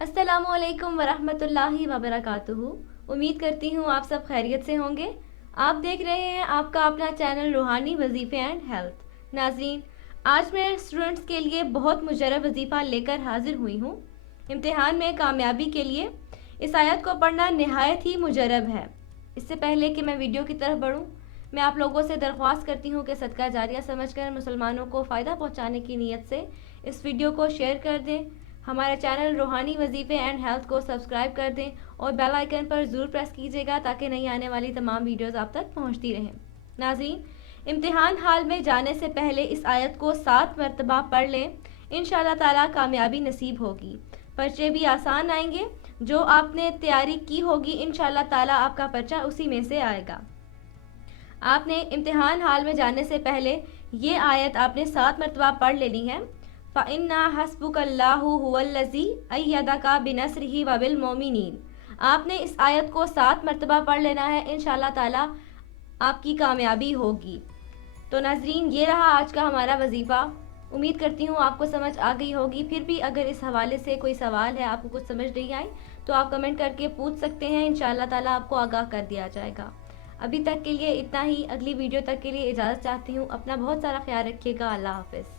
अस्सलामुअलैकुम वरहमतुल्लाहि वबरकातुहू। उम्मीद करती हूँ आप सब खैरियत से होंगे। आप देख रहे हैं आपका अपना चैनल रूहानी वजीफ़े एंड हेल्थ। नाज़रीन, आज मैं स्टूडेंट्स के लिए बहुत मुजरब वजीफ़ा लेकर हाजिर हुई हूँ। इम्तिहान में कामयाबी के लिए इस आयत को पढ़ना नहायत ही मुजरब है। इससे पहले कि मैं वीडियो की तरफ बढ़ूँ, मैं आप लोगों से दरख्वास्त करती हूँ कि सदका जारिया समझकर मुसलमानों को फ़ायदा पहुँचाने की नीयत से इस वीडियो को शेयर कर दें। हमारे चैनल रूहानी वजीफ़े एंड हेल्थ को सब्सक्राइब कर दें और बेल आइकन पर ज़रूर प्रेस कीजिएगा ताकि नई आने वाली तमाम वीडियोज़ आप तक पहुँचती रहें। नाज़रीन, इम्तिहान हाल में जाने से पहले इस आयत को 7 मरतबा पढ़ लें, इंशाअल्लाह ताला कामयाबी नसीब होगी। पर्चे भी आसान आएंगे। जो आपने तैयारी की होगी इंशाअल्लाह ताला आपका पर्चा उसी में से आएगा। आपने इम्तिहान हाल में जाने से पहले ये आयत आपने 7 मरतबा पढ़ लेनी है। फ़इन्ना हस्बुकल्लाहु हुवल्लज़ी अय्यदका बिनस्रिही व बिल मोमिनीन। आपने इस आयत को 7 मरतबा पढ़ लेना है, इंशाअल्लाह ताला आपकी कामयाबी होगी। तो नाज़रीन, ये रहा आज का हमारा वजीफ़ा। उम्मीद करती हूँ आपको समझ आ गई होगी। फिर भी अगर इस हवाले से कोई सवाल है, आपको कुछ समझ नहीं आई, तो आप कमेंट करके पूछ सकते हैं। इंशाअल्लाह ताला आपको आगाह कर दिया जाएगा। अभी तक के लिए इतना ही। अगली वीडियो तक के लिए इजाज़त चाहती हूँ। अपना बहुत सारा ख्याल रखिएगा। अल्लाह हाफ़िज़।